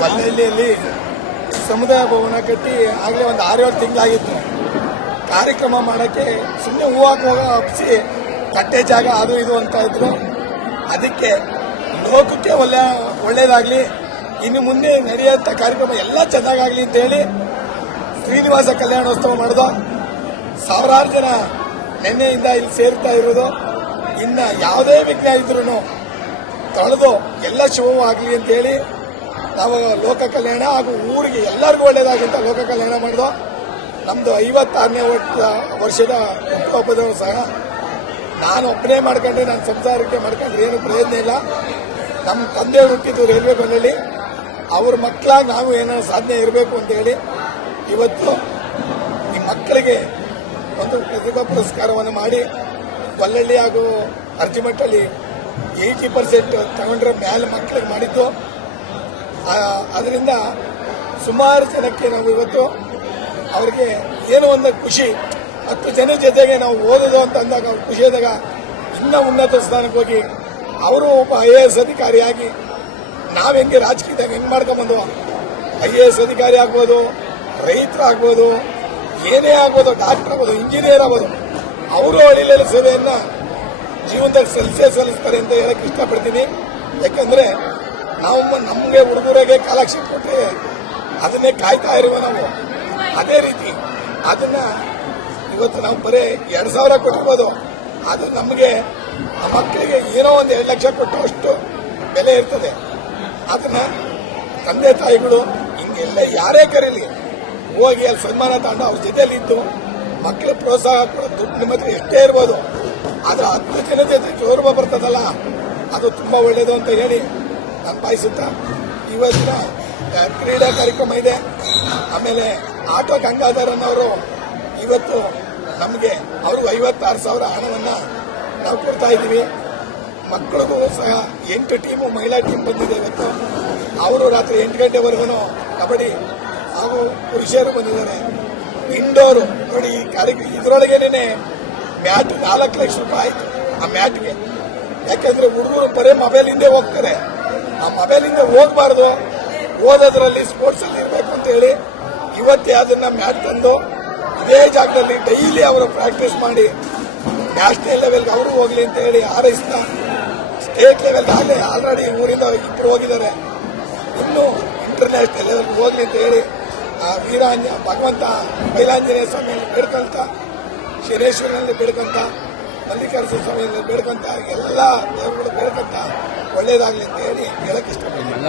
ವಲ್ಲಹಳ್ಳಿಯಲ್ಲಿ ಸಮುದಾಯ ಭವನ ಕಟ್ಟಿ ಆಗಲೇ ಒಂದು 6-7 ತಿಂಗಳಾಗಿತ್ತು. ಕಾರ್ಯಕ್ರಮ ಮಾಡೋಕ್ಕೆ ಸುಮ್ಮನೆ ಹೂವು ಹಬ್ಬಿಸಿ ಕಟ್ಟೆ ಜಾಗ ಅದು ಇದು ಅಂತ ಇದ್ರು. ಅದಕ್ಕೆ ಲೋಕಕ್ಕೆ ಒಳ್ಳೇದಾಗಲಿ, ಇನ್ನು ಮುಂದೆ ನಡೆಯುವಂಥ ಕಾರ್ಯಕ್ರಮ ಎಲ್ಲ ಚೆನ್ನಾಗಾಗಲಿ ಅಂತೇಳಿ ಶ್ರೀನಿವಾಸ ಕಲ್ಯಾಣೋತ್ಸವ ಮಾಡಿದ. ಸಾವಿರಾರು ಜನ ನಿನ್ನೆಯಿಂದ ಇಲ್ಲಿ ಸೇರ್ತಾ ಇರೋದು. ಇನ್ನು ಯಾವುದೇ ವಿಘ್ನ ಇದ್ರೂ ತೊಳೆದು ಎಲ್ಲ ಶುಭವಾಗಲಿ ಅಂತೇಳಿ ನಾವು ಲೋಕ ಕಲ್ಯಾಣ ಹಾಗೂ ಊರಿಗೆ ಎಲ್ಲರಿಗೂ ಒಳ್ಳೇದಾಗಲಿ ಅಂತ ಲೋಕ ಕಲ್ಯಾಣ ಮಾಡಿದೋ. ನಮ್ಮದು 56ನೇ ವರ್ಷದ ಹುಟ್ಟುಹಬ್ಬದವರು ಸಹ ನಾನು ಒಬ್ಬನೇ ಮಾಡ್ಕೊಂಡ್ರೆ ನನ್ನ ಸಂಸಾರಕ್ಕೆ ಮಾಡ್ಕೊಂಡ್ರೆ ಏನು ಪ್ರಯೋಜನ ಇಲ್ಲ. ನಮ್ಮ ತಂದೆಯವರು ಹುಟ್ಟಿದ್ದು ರೈಲ್ವೆ ಗೋನಲ್ಲಿ, ಅವ್ರ ಮಕ್ಕಳಾಗಿ ನಾವು ಏನಾದ್ರು ಸಾಧನೆ ಇರಬೇಕು ಅಂತ ಹೇಳಿ ಇವತ್ತು ಈ ಮಕ್ಕಳಿಗೆ ಒಂದು ಪ್ರತಿಭಾ ಪುರಸ್ಕಾರವನ್ನು ಮಾಡಿ ವಲ್ಲಹಳ್ಳಿ ಹಾಗೂ ಅರ್ಜಿಮಠಲ್ಲಿ 80% ತಗೊಂಡ್ರೆ ಮೇಲೆ ಮಕ್ಕಳಿಗೆ ಮಾಡಿದ್ದು. ಅದರಿಂದ ಸುಮಾರು ಜನಕ್ಕೆ ನಾವು ಇವತ್ತು ಅವ್ರಿಗೆ ಏನೋ ಒಂದು ಖುಷಿ, 10 ಜನ ಜೊತೆಗೆ ನಾವು ಓದೋದು ಅಂತ ಅಂದಾಗ ಅವ್ರು ಖುಷಿಯಾದಾಗ ಇನ್ನೂ ಉನ್ನತ ಸ್ಥಾನಕ್ಕೆ ಹೋಗಿ ಅವರು ಒಬ್ಬ IAS ಅಧಿಕಾರಿಯಾಗಿ ನಾವು ಹೆಂಗೆ ರಾಜಕೀಯದಾಗ ಹೆಂಗೆ ಮಾಡ್ಕೊಂಬಂದು IAS ಅಧಿಕಾರಿ ಆಗ್ಬೋದು, ರೈತರಾಗ್ಬೋದು, ಏನೇ ಆಗ್ಬೋದು, ಡಾಕ್ಟರ್ ಆಗ್ಬೋದು, ಇಂಜಿನಿಯರ್ ಆಗ್ಬೋದು, ಅವರು ಹಳ್ಳಿಯಲ್ಲಿ ಸೇವೆಯನ್ನು ಜೀವನದಲ್ಲಿ ಸಲ್ಲಿಸ್ತಾರೆ ಅಂತ ಹೇಳಕ್ಕೆ ಇಷ್ಟಪಡ್ತೀನಿ. ಯಾಕಂದ್ರೆ ನಾವು ನಮಗೆ ಹುಡುಗರಿಗೆ ಕಾಲಕ್ಷೇಪ ಕೊಟ್ಟರೆ ಅದನ್ನೇ ಕಾಯ್ತಾ ಇರುವ ನಾವು. ಅದೇ ರೀತಿ ಅದನ್ನ ಇವತ್ತು ನಾವು ಬರೀ 2,000 ಕೊಟ್ಟಿರ್ಬೋದು, ಅದು ನಮಗೆ ಮಕ್ಕಳಿಗೆ ಏನೋ ಒಂದು 2 ಲಕ್ಷ ಕೊಟ್ಟುವಷ್ಟು ಬೆಲೆ ಇರ್ತದೆ. ಅದನ್ನ ತಂದೆ ತಾಯಿಗಳು ಹಿಂಗೆಲ್ಲ ಯಾರೇ ಕರೀಲಿ ಹೋಗಿ ಅಲ್ಲಿ ಸನ್ಮಾನ ತಗೊಂಡು ಅವ್ರ ಜೊತೆಯಲ್ಲಿ ಇದ್ದು ಮಕ್ಕಳ ಪ್ರೋತ್ಸಾಹ ಕೊಡೋದು. ದುಡ್ಡು ನಿಮ್ಮ ಹತ್ರ ಎಷ್ಟೇ ಇರ್ಬೋದು, ಆದ್ರೆ 10 ಜನ ಜೊತೆ ಗೌರವ ಬರ್ತದಲ್ಲ, ಅದು ತುಂಬಾ ಒಳ್ಳೇದು ಅಂತ ಹೇಳಿ ನಾನು ಬಯಸುತ್ತಾ ಇವತ್ತಿನ ಕ್ರೀಡಾ ಕಾರ್ಯಕ್ರಮ ಇದೆ. ಆಮೇಲೆ ಆಟೋ ಗಂಗಾಧರನ್ ಅವರು ಇವತ್ತು ನಮಗೆ ಅವ್ರಿಗೂ 56,000 ಹಣವನ್ನು ನಾವು ಕೊಡ್ತಾ ಇದ್ದೀವಿ. ಮಕ್ಕಳಿಗೂ ಸಹ 8 ಟೀಮು ಮಹಿಳಾ ಟೀಮ್ ಬಂದಿದೆ ಇವತ್ತು. ಅವರು ರಾತ್ರಿ 8 ಗಂಟೆವರೆಗೂ ಕಬಡ್ಡಿ ಹಾಗೂ ಪುರುಷರು ಬಂದಿದ್ದಾರೆ. ಇಂಡೋರು ನೋಡಿ, ಈ ಕಾರ್ಯಕ್ರಮ ಇದರೊಳಗೇನೆ ಮ್ಯಾಟ್ 4 ಲಕ್ಷ ರೂಪಾಯಿ ಆಯ್ತು ಆ ಮ್ಯಾಟ್ಗೆ. ಯಾಕಂದ್ರೆ ಹುಡುಗರು ಬರೀ ಮೊಬೈಲ್ ಹಿಂದೆ ಹೋಗ್ತಾರೆ, ಆ ಮೊಬೈಲ್ ಹಿಂದೆ ಹೋಗಬಾರ್ದು, ಓದೋದ್ರಲ್ಲಿ ಸ್ಪೋರ್ಟ್ಸ್ ಅಲ್ಲಿ ಇರಬೇಕು ಅಂತ ಹೇಳಿ ಇವತ್ತೇ ಅದನ್ನ ಮ್ಯಾಟ್ ತಂದು ಇದೇ ಜಾಗದಲ್ಲಿ ಡೈಲಿ ಅವರು ಪ್ರಾಕ್ಟೀಸ್ ಮಾಡಿ ನ್ಯಾಷನಲ್ ಲೆವೆಲ್ಗೆ ಅವರು ಹೋಗ್ಲಿ ಅಂತ ಹೇಳಿ ಹಾರೈಸ್ತಾ ಸ್ಟೇಟ್ ಲೆವೆಲ್ಗೆ ಆಗಲೇ ಆಲ್ರೆಡಿ ಊರಿಂದ 2 ಹೋಗಿದ್ದಾರೆ. ಇನ್ನು ಇಂಟರ್ನ್ಯಾಷನಲ್ ಲೆವೆಲ್ಗೆ ಹೋಗ್ಲಿ ಅಂತ ಹೇಳಿ ಭಗವಂತ ಬೈಲಾಂಜನೇಯ ಸ್ವಾಮಿಯಲ್ಲಿ ಬೇಡ್ಕೊಂತ, ಶನೇಶ್ವರನಲ್ಲಿ ಬೇಡ್ಕೊಂತ, ಮಲ್ಲಿಕಾರ್ಜುನ ಸ್ವಾಮಿಯಲ್ಲಿ ಬೇಡ್ಕೊಂತ, ಎಲ್ಲ ದೇವರುಗಳು ಬೇಡ್ಕೊಂತ ಒಳ್ಳೇದಾಗ್ಲಿ ಅಂತ ಹೇಳಿ ಹೇಳಕ್ ಇಷ್ಟಪಡ್ತೀನಿ.